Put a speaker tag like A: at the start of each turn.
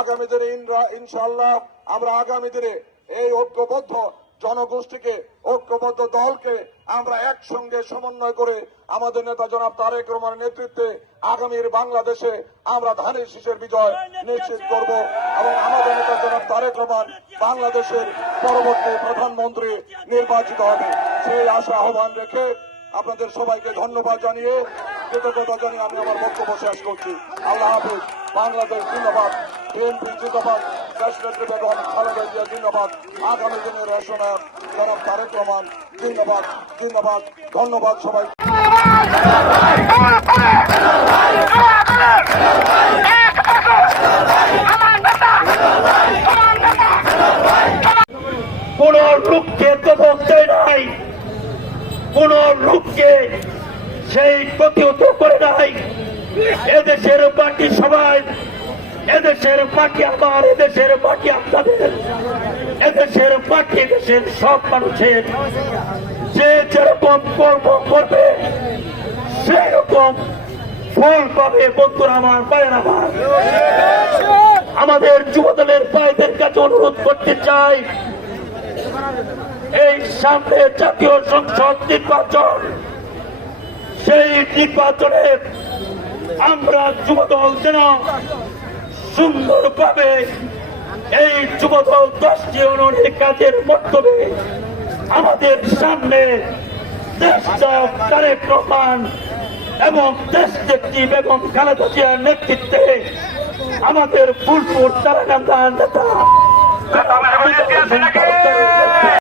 A: আগামী দিনে ইনশাআল্লাহ আমরা আগামী দিনে এই ঐক্যবদ্ধ জনগোষ্ঠীকে, ঐক্যবদ্ধ দলকে আমরা একসঙ্গে সমন্বয় করে আমাদের নেতা জনাব তারেক রহমানের নেতৃত্বে আগামীর বাংলাদেশে আমরা ধানের শীষের বিজয় নিশ্চিত করব এবং আমাদের নেতা জনাব তারেক রহমান বাংলাদেশের পরবর্তী প্রধানমন্ত্রী নির্বাচিত হবে। সেই আশা আহ্বান রেখে আপনাদের সবাইকে ধন্যবাদ জানিয়ে কৃতজ্ঞতা জানিয়ে আমি আমার বক্তব্য শেষ করছি। আল্লাহ হাফিজ। বাংলাদেশ জিন্দাবাদ। বিএনপি জিন্দাবাদ দেশনেত্রী বেগম খালেদা জিয়া জিন্দাবাদ আগামী দিনের রচনায়ক জনাব তারেক রহমান জিন্দাবাদ জিন্দাবাদ ধন্যবাদ সবাই।
B: কোন লোককে দমক দেয় নাই। কোন লোককে সেই প্রতিহত করে নাই। এদেশের বাকি সবাই এদেশের বাকি আমার এদেশের বাকি আপনাদের এদেশের বাকি দেশের সব মানুষের। যে যেরকম কর্ম করবে, সেরকম ফল পাবে বন্ধুরা আমার পায়ের আমার। আমাদের যুবদলের পায়েদের কাছে অনুরোধ করতে চাই, এই সামনে জাতীয় সংসদ নির্বাচন, সেই নির্বাচনে আমরা যুবদল যেন সুন্দরভাবে এই যুবদল দশটি অনুরোধের কাজের মাধ্যমে আমাদের সামনে দেশ নায়ক তারেক রহমান এবং দেশ নেত্রী বেগম খালেদা জিয়ার নেতৃত্বে আমাদের ফুলপুর তারা নেতা